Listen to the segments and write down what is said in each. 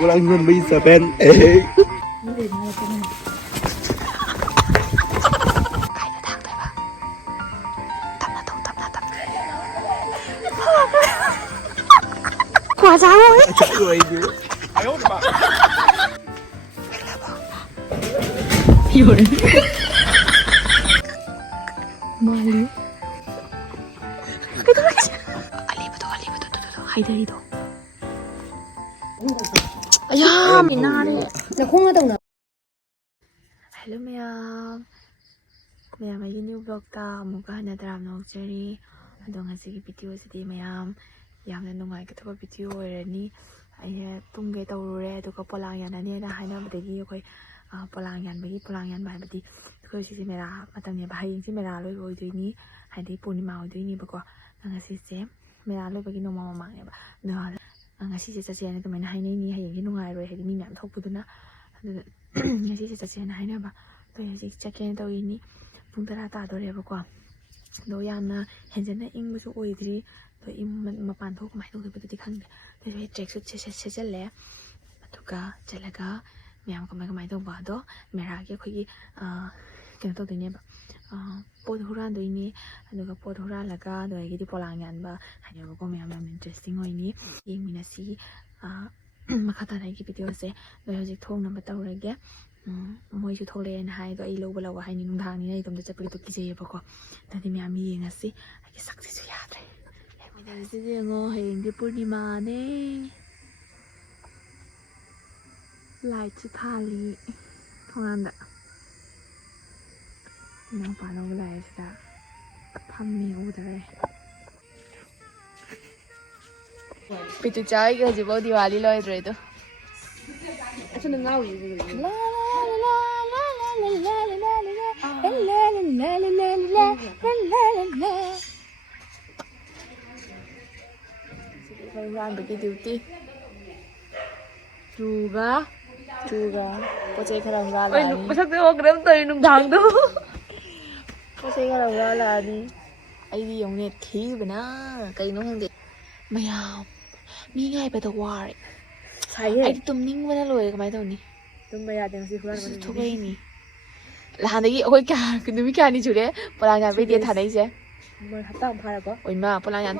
Walang nun bisa pen. Quả sao rồi? Chạy rồi chứ. Yun. Mali. Ito ba siya? Aliba to. Hayda dito. Ayan, minari. Naku nga daw na. Hello, mayam. mayam ay new vlog ta. Mukha na daram na ugzari. Ado nga sige video sa di mayam. Yamna nungay kataba video oirani. Ay tunggay tawrure. Ito ka palang yan. Ani na haina badagi ako'y polang yan bagi polang yan ba badi. Ko si mera matang niya bahay si mera loy oidoi ni. Hadi punima oidoi ni bako. Nga si mera loy bagi no mama niya ba. No. Ngasi si sa na kamay na hainay ni hayang nungay roy hadi mi miyam thokpudu na. Ngasi si sa na haina ba. To si check-in daw ini. Pung tara ta do re bako. Do yan na henjen na ing musu oidri. Do im mapan thok mai do badu di khang. Do track suit se le. Atuka chalaga miyam kamay do ba do mera gi khoi gi kena to dine ba pod huran do ini aduga pod huran laga do gi di polang yan ba hanya ko miyam interesting oi ni yemina si makata na gi video se do hojik thong na bataw rage moi ju thole na hai do ai lo bala wa hai ni nung thang ni nei tom da chapri to ki je ba ko ta di miyam yi nga si ai saksi su ya tre yemina si je ngo hai di purnima ne lại chỉ thà lý không ăn đã nó phải nó lại sẽ thăm miêu đấy bị tụi cháu cái gì bao Diwali lôi rồi đó Ito na nga uwi. la la la la la la la la la la la la la la phải ăn cái duty juga pocay karang rala Ay, masag na huwag naman tayo nung dangdo. pocay karang rala ni ay di yung net key ba na kayo nung hindi mayam mi ngay pa to war Saya. ay tumning ba na loy kamay to ni Tumaya din si Juan. thugay ni lahan dagi oy ka kunumi ka ni jure palangan be dia thanai je May hatang para ba? oy ma palangan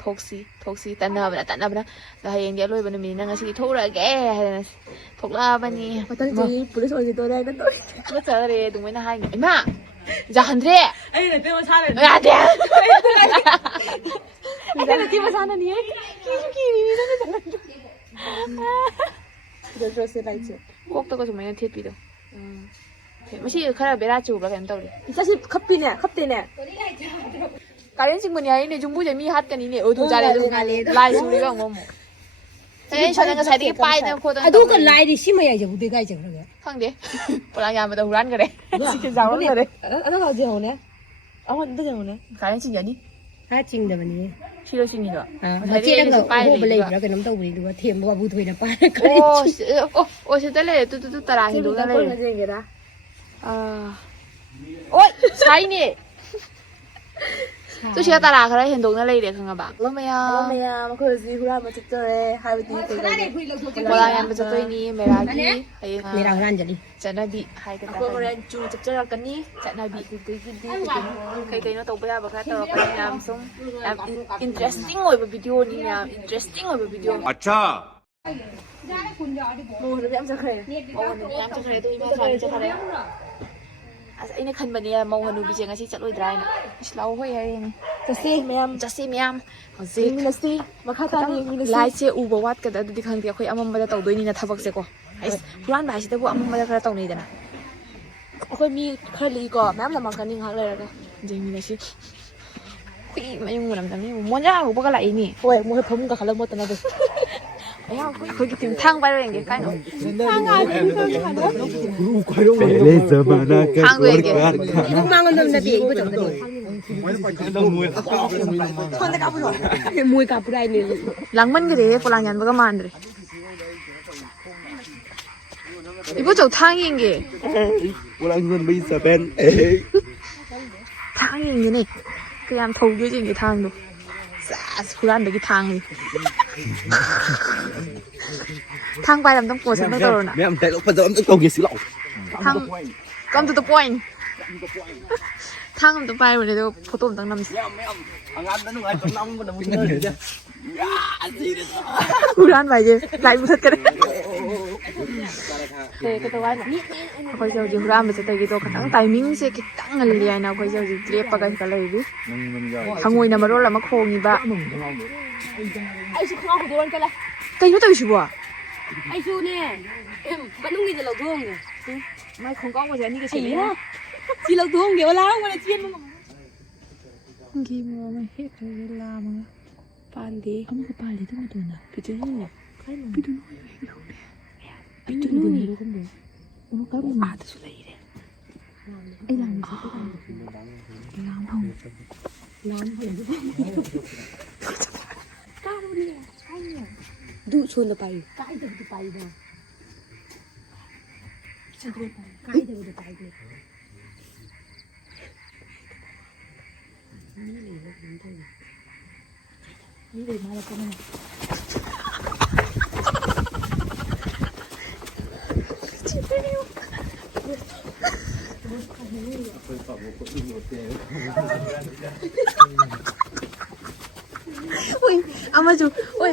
thoksi tanabra la hayeng dia loy ba ni na ngasi thora ge hay thokla ba ni Matang si pulis oy dito na ito. ba cha re dung mai na hai ma ja handre Ay, natin mo sana. ya de Ay, natin mo sana niya. Kiri na sana. Dito si light. 꼭 떠가 좀 많이贴비도 맛이 카라 베라치 오브라 그냥 떠리 사실 컵비네, 컵대네. 다른 친구니 아니네 좀 보자 미 핫간이네 어두 자래도 라이 소리가 뭐뭐 에 저녁에 사이드게 빠이는 코도 아, 누가 라이리 심어야지 우리가 이제 그러게. 상대 보랑 야마다 후란 그래 치킨 장원 그래 안 나가지 오네. 아, 근데 오네. 다른 친구니 아, 찡다만이. 싫어 신이가 아, 찌는 거 오고 블레이드 그렇게 넘다 우리 누가 템과 부도이나 빠는 오 진짜래 뚜뚜뚜 따라 hindu 나 따라 꼴나 쟁이라. 아 ôi 사이니 tôi chưa ta là cái hiện tượng nó lấy để không bà lo mày à mày mà khơi gì hura mà chơi hai bên tí cái Wala yan ba sa to ni meragi ay Merang ranjali. janabi hay ka Ako rin chu chapchara kani. janabi kay kayo to ba ba ka to ka nam sum interesting oi ba video ni na interesting oi ba video अच्छा Mo na biam sa kare. oh ni am cha khare to ima khare cha khare as ina khan ba niya mau hanu bi che ngasi chat oi dry na slow hoi hai ni Kasi mayam just miyam hojik minasti makata ni minasti. lai che u ba wat ka da di khang ti akhoi amam ba da tawdoi ni na thabak se ko ai puran ba si da bu amam ba da khara tawni da na Ako mi khali ko mayam lamang kani hak le ra. jeng mi na si kui ma yung lam tam ni mo ja bu ba ka lai ni Hoy mo he phom ka khala mo ta na do. ai ha kui ki tim thang ba re nge kai no पहले जमाना का Thang về kìa. Ibu mangon dum na bi ibu jong tadi. Thon ta ka bu ro. Mui ka purai ni. lang man ge de pulang yan ba ka man re ibu chau thang yin ge walang nun bisa pen thang yin ge ni cái em thâu dưới trên cái thang đâu คุรานไปกี่ทางเลยทางไปลำต้องปวดฉันต้องโดนอ่ะ mẹ em thấy nó phân dẫn tao kia xí lậu ทางก้มตัวป่วยทางตัวไปวันนี้ตัวพอตุ่มตั้งน้ำ mẹ em thằng ăn nó ngoài trong nông mà nó muốn chơi chứ gì đấy คุรานไปเยอะไหลบุษกัน เตะก็ตัวไว้นี่ คอยเจ้าจีคุรานไปจะตะกี้ตัวขังไตมิ่งเสียกิตั้งอะไรเลยนะคอยเจ้าจีเรียบปากกันเลยดิทางงวยน้ำมันร้อนแล้วมาโค้งอีบ้า ไอ้ชุดข้าวของตัวนั้นกันเลย แต่ยุ่งตัวชิบัว ไอ้ชุดเนี่ยมันต้องกินแต่เราทุ่งเนี่ย ไม่คงก้องมาเจอนี่ก็ ไอ้ ใช่ เนี่ยจีเราทุ่งเดี๋ยวล้างมันจะเจียนมัน กี่โมงมันเฮ็ดเวลามั้ง ปานดี เอามันก็ไปเลยที่มาเดินอ่ะ พี่จุนุ่นเนี่ย พี่ดูพี่ดูนี่รู้กันเดี๋ยวมันก็มันมาแต่สุดเลยเนี่ยไอ้หลังเขาล้างห้องล้างห้อง กล้าดูเนี่ยใช่เนี่ยดูชวนเราไปใกล้จะไปนะฉันจะไปใกล้จะไปเลยนี่เลยมาแล้วก็มาอุ้ยเอามาจูอุ้ย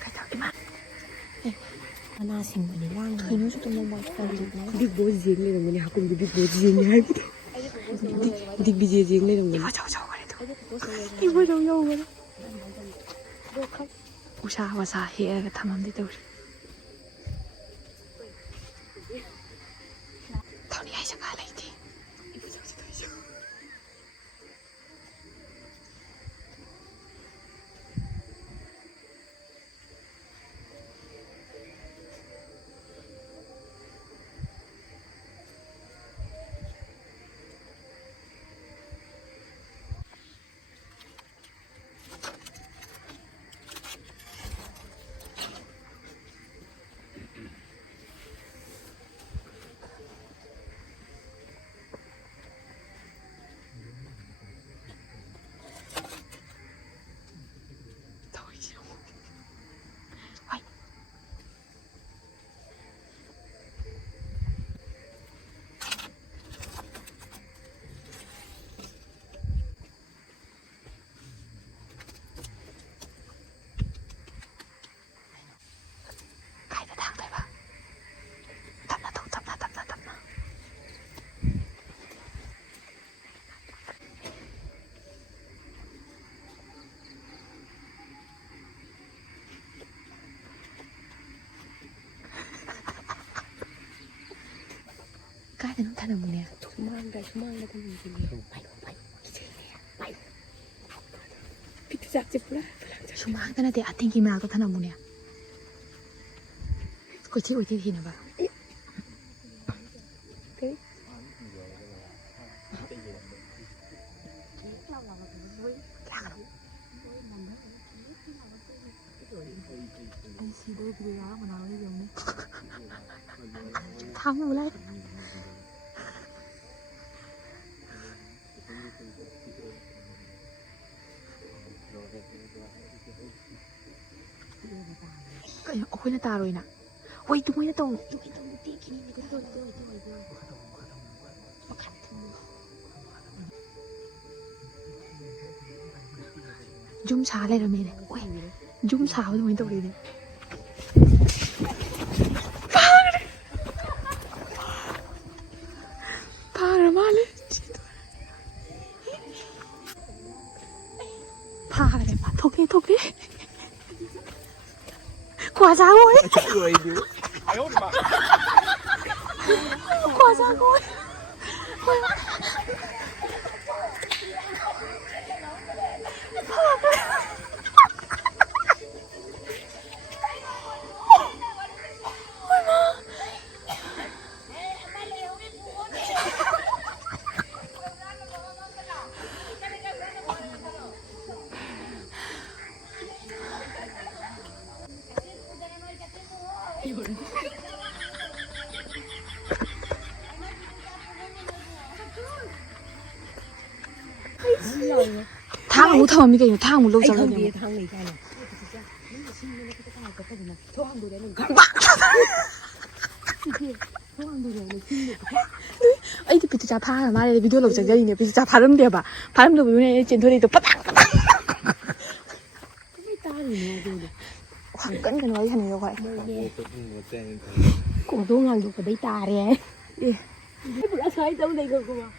ใครถอยมา นาสิงวันนี้ว่าง เคยนู้นชุดตัวมองบอลตอนเด็กนะ บิ๊กโบเจียงเลยตรงนี้ค่ะคุณบิ๊กโบเจียงไงบิ๊กบีเจียงเลยตรงนี้ ว่าเจ้ามาเลยตัวอีว่าเจ้าโย่มาเลยอุชาว่าสาเหตุก็ทำมันได้ตัวเท่านี้ให้ฉันอะไรทีใครจะทางได้ปะทำหน้าต้องทำหน้าใกล้จะต้องทำมึงเนี่ย ชั่วโมงได้ชั่วโมงแล้วทำยังไงไปพี่จักรเจ็บแล้ว ชั่วโมงตั้งแต่อาทิตย์กี่มาก็ทำมึงเนี่ยกูชี้ทีนะบ้าทำอยู่เลยก็โอ้ยหน้าตาเลยนะโอ้ยดูไม่หน้าตรงยุ่มช้าเลยเราเนี่ยโอ้ยยุ่มช้าดูไม่ตรงเลยเนี่ยพาเรามาเลยพาอะไรมาทุกนี่ขวาช้าโว้ย chạy người chứ ขวาช้าโว้ย tháng ngủ thầm như cái tháng ngủ lâu Anh rồi không nhỉ đi thang này cái này. Thoáng đồ đấy là ấy thì bị chả phá mà này video lâu chẳng gì nhỉ bị chả phá lắm đẹp à phá lắm được cái này trên thôi đi từ bắt Mấy ta này nè rồi. hoặc cẩn cái nói thành như vậy Cũng tôi ngang được cái đấy ta đấy. Cái bữa sáng đâu đây cơ mà.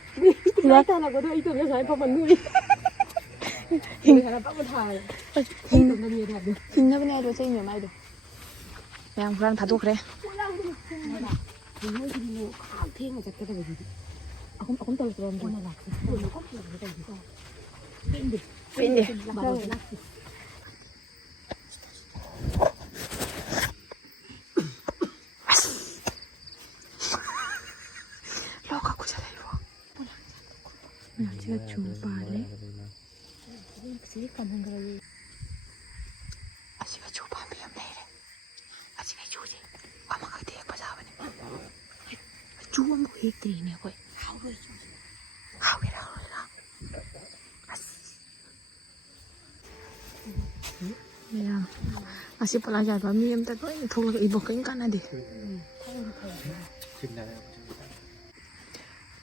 Nói ta là có tôi tưởng cái sáng phong mình nuôi. Hình là bắt con thải. Hình được nhiều đẹp được. hình nó bên này rồi chơi nhiều mai được nè răng phá thuốc đấy Hình hơi thì nhiều khảo thiên là chặt cái này gì. Ông tôi rồi con này là nó có kiểu cái này gì bên đi bên đi lo 갖고 잘해 이거 나 제가 좀 빨래. cái gì còn hơn cái 아침에 줘 밤에 내일에 아침에 주지 아마 cái tiền bao giờ vậy chú ông có hết tiền nè coi. hao cái đâu rồi đó mẹ 아침 빨라 잘 밤이 em ta nói thôi cái bọc cánh cana đi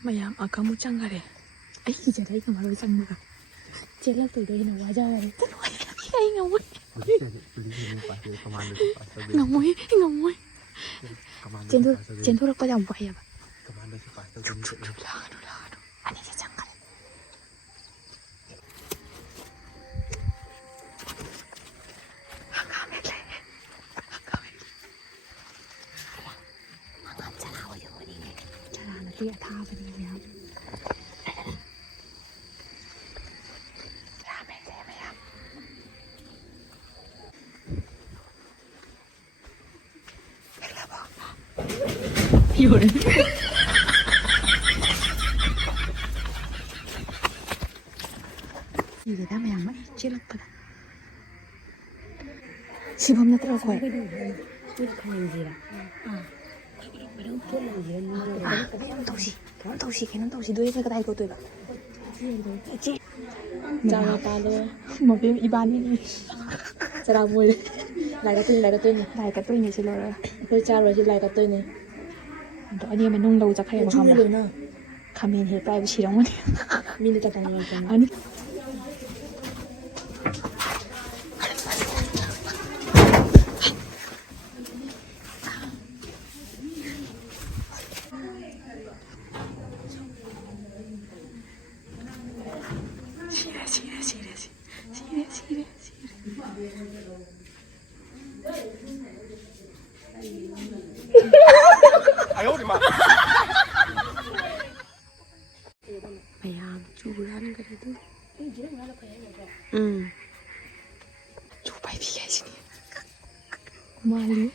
mày 아까 못 장가래 ấy thì giờ đấy mà rồi sang nữa chết lắc từ đây nào hóa ra này tất cả cái ngầu ấy ngầu ấy trên thôi có dòng vậy à chụp là anh ấy sẽ 장가래 cái tha vào đi nha. 이거래. 이게 다음에 안 맞지? 찔렀다. 시범 나더라고. Cái đồ này cái này gì à? Cái này gì 아, cái nón tàu xì đuôi cái tay của tôi bạn. Chị. chào ta luôn. Một cái iban đi. Chào mùi. Lại cái tên này. Lại cái tôi này xin lỗi. Tôi chào rồi thì lại cái tên này. 또 아니 맨 농다고 작하게 막 chung 하면 rồi nè. 가면 해 프라이브 시렁은 Mình ta tăng rồi chứ. 아니 시래 Mày chú ăn cái đấy thôi. 조바이 비가시니 Mali.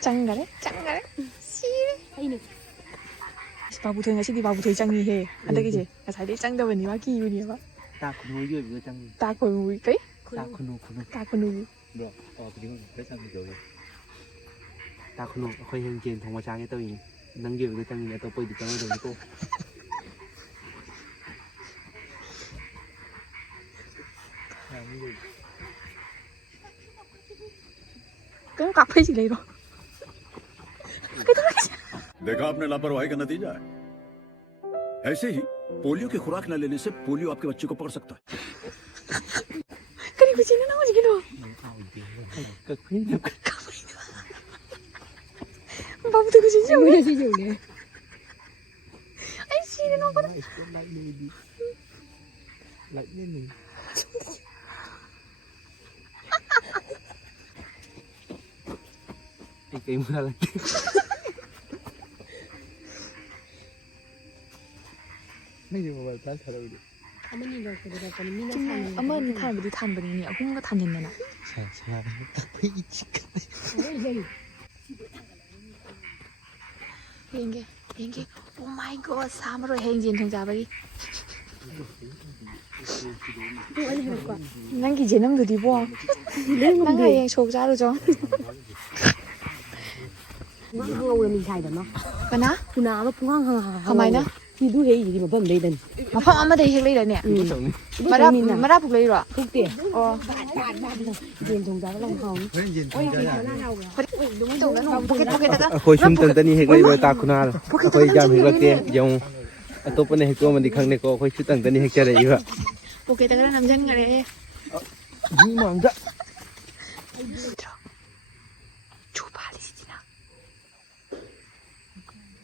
짱가래 시래 바보 도인가 시디 바보 도이 짱이 해 안되겠지 자리 짱다면 니와 기운이 봐 ta không nuôi dưới với chân ta còn mùi cái ta không nuôi ta còn nuôi được cái gì cái sao bị rồi ta không nuôi khơi hơn trên thông qua trang cái tôi nâng dưới với chân này tôi quay được chân rồi cô cái cặp hay gì đấy rồi देखा आपने लापरवाही का नतीजा है ऐसे ही polio की खुराक न लेने से पोलियो आपके बच्चे को पकड़ सकता है 그리고 지는 나머지 길어 cực phí được 바보 되고 진짜 Bây giờ gì nè. 아이 씨는 너 lại lên mình cái mưa là mấy điều mà ta sợ đâu được 어머니 너 그러다 보니 미나 정말 어머니 타는 분이 타는 분이니 홍가 타는데나 sao thấy ít 비행기 오 마이 갓 3으로 행진 통잡아리 난기 제놈들이 뭐 난가 행 속자로죠 Phú Ngang là mình xài được nó. cái ná Phú Ngang nó Phú Ngang không mày nữa Nhìn đu hei gì mà bầm đây đần. มะพร้าวมาได้เฮ็ดเลยเด้อเนี่ย ตรงนี้ มาได้ปลูกเลยเหรอ Thúc tiền. อ๋อ Nhìn thùng giá lòng hồng. เฮ้ยเย็นจริงจ้ะ ตรงนั้นโปเกตตะ คอยชุมตันตนี่เฮกเลยตาคุณาคอยยามเฮกละเกยองตัวปนเฮกตัวมันดิครั้งนี้ก็คอยชุตันตนี่เฮกจะได้อีกอ่ะ โปเกตก็นำจังกันเลย ยิ่งมันจะ จูบาลิสินะ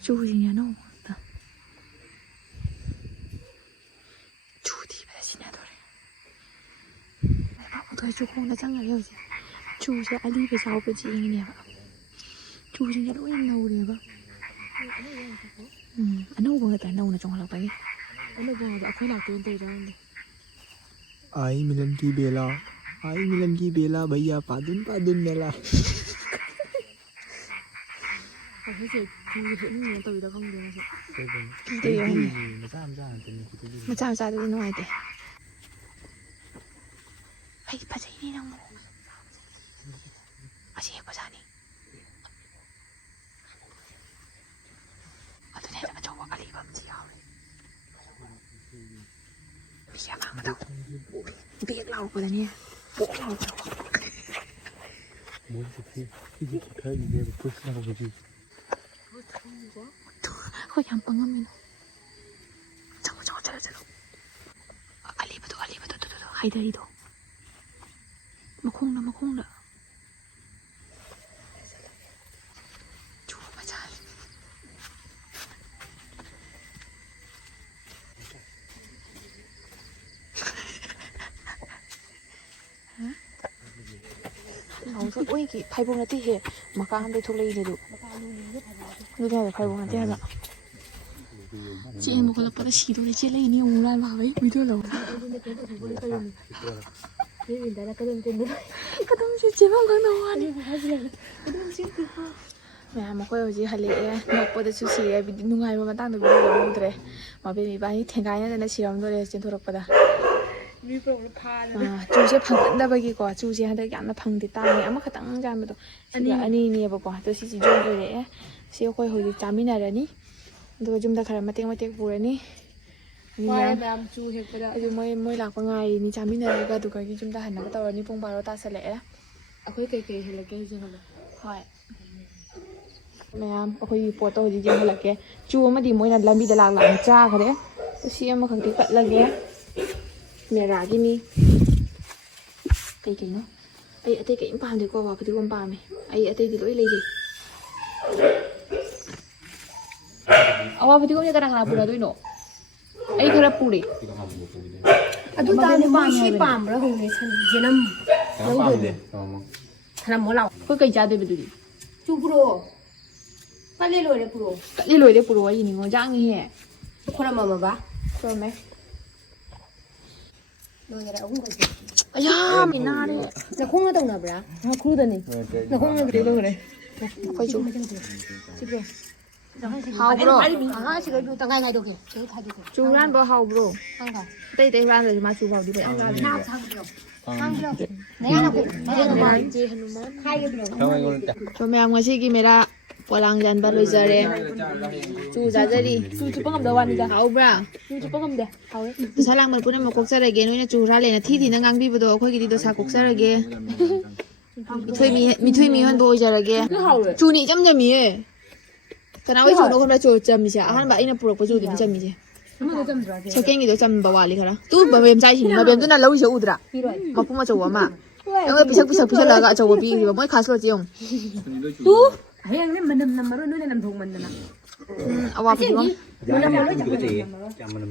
จูจริงๆเนาะจูดีไปสินะตัวเลยไม่บอกตัวจูคงจะจังกันเลยสิจูจะอะไรไปเช้าไปจริงเนี่ยจูจริงจะรู้ยังเนาเลยปะอันนู้นว่าแต่เนานะจงเราไป Anh nó vào đã khối nào tên tây ra anh. आई मिलन की बेला भैया पादुन मेला Còn cái gì thì vẫn nhìn tây ra không được sao. ตีอยู่ มาจ้ามจ้าจะมีคิดดี มาจ้าตัวน้อยแต่ไปภาษานี่น้องอาชีพภาษานี่ตัวนี้จะมาโจว่าอะไรบ้างจีเอาเลยพี่แค่มาต้องเบียกเราคนนี้โป๊ะเรา มุ้งสิที่เธออยู่เนี่ยพุทธเราไปดี เขายำปังงั้นเลยจังอะไรประตูให้ได้ดูมาคุ้งละจูมาจ้าเราจะอุ้ยกี่ไพ่บุญที่เหตุมาการไปทุเรศเลยดูได้ไพ่บุญที่เหรอเจ๊มันก็รับประทานชีดูเลยเจ๊เลยนี่อุ้งร้านมาไว้ไม่ได้หรอ Thế mình đã là cái đồng tiền nữa. cái đông chị chế bằng con nào đi mẹ mà quay gì hả lẽ nộp vào để sushi ấy bị nung ngày mà tăng được bao nhiêu không thế mà bây giờ bạn thèn cái này là chỉ làm thôi trên thôi được chú chế phẳng đã bao nhiêu quả chú chế hay là phẳng thì ta này mà khát tăng ra mà anh này bao quả tôi chỉ dùng rồi đấy chỉ quay hồi thì chăm này rồi ní tôi dùng ta khởi mà tiếng vừa ní Quay em chu hết cái đó. ไม่หลักว่าไงนี่จามินอะไรก็ดูกันที่จุ่มตาหันน้ำตาวันนี้พงบาร์ตาเสลอะ Akwai kai hay là cái gì không? ใช่แม่เอาคุยปวดตัวจริงๆเหรอแกจูมาดีมวยนั่นลำบีดลากหลังจ้าค่ะเด้เสียมาขังที่กัดละแกแม่รากินี่ไก่เนาะไอ้ไก่ปามดีกว่าว่าพอดีกว่าปามไหมไอ้ไก่ดีเลยดิเอาว่าพอดีกว่าจะกระดังนาปูนะด้วยเนาะไอ้กระปูดิ Adu ta ni ba shi pam ra hong ne san jenam. Nang do. Thana mo law. ก็ไก่จ้าด้วยไปดูดิ Chu pro. Pa le lo le pro. กัดเลยเลยปูว่ายิงงจ้างเงี้ย Khora mama ba. ใช่ไหม No era un ko. อ้ยาไม่น่าเลย Na khong na tong na bra. Na khru da ni. Na khong na de lo re. ค่อยจู Chi pro. เฮาบรอ Ha chi ga ju ta ngai ngai do ke. Che tha ju ke. จูร้านบ่เฮาบรอ Hang ka. เต้ร้านเลยมาจูเฮาดิไปเอาร้าน Na sang pro. Hang pro. Naya na ko. Naya na ba. Ji Hanuman Khai ge pro. ทำไมกูจะ cho mẹ ngồi xí kia mẹ đã bỏ lăng dần bắt lôi giờ đấy chú ra đây đi chú chụp bằng đầu anh ra hậu bra chú chụp bằng đây hậu đấy từ sáng lăng mình bữa nay mà cuộc sống rồi kia nói là chú ra lên là thi thì nó ngang đi vào đồ khơi cái đi đồ sáng cuộc sống rồi kia mi thuê mi hơn bôi giờ rồi kia chú nị chăm giờ mi cái nào với chú nó không phải chú chăm mi chứ hắn bảo anh là bùrọ̀ với chú thì chăm mi chứ sau cái gì đó chăm bảo ali khara tu bảo em trai thì mà em tu là lâu rồi udra mà cũng mà chú mà em ơi bisa là gak chú bị mà mới khá sôi chiong tu Hayang ni manam na maro no nam thong man na. awak gì không ยังไม่ดูสิจำมัน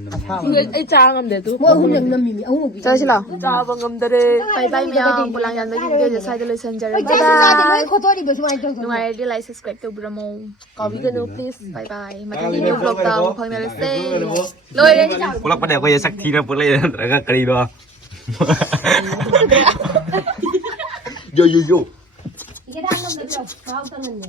น ai cha ngầm để tu Mo hun nam nam mi mi au bi. chơi chứ nào cha bằng ngầm đây bye bye mèo một lần dần tới video giờ sai tới sân chơi bye bye Ko to di bo mai tong. ngoài đi like subscribe to Bramo có video nữa please bye bye mà cái video vlog tao một phần này là say lôi đi กูรักประเดี๋ยวก็จะสักทีนะปุ๊เลยแล้วก็กรีดวะ Yo Ike da nam na. Ka ta nan ne.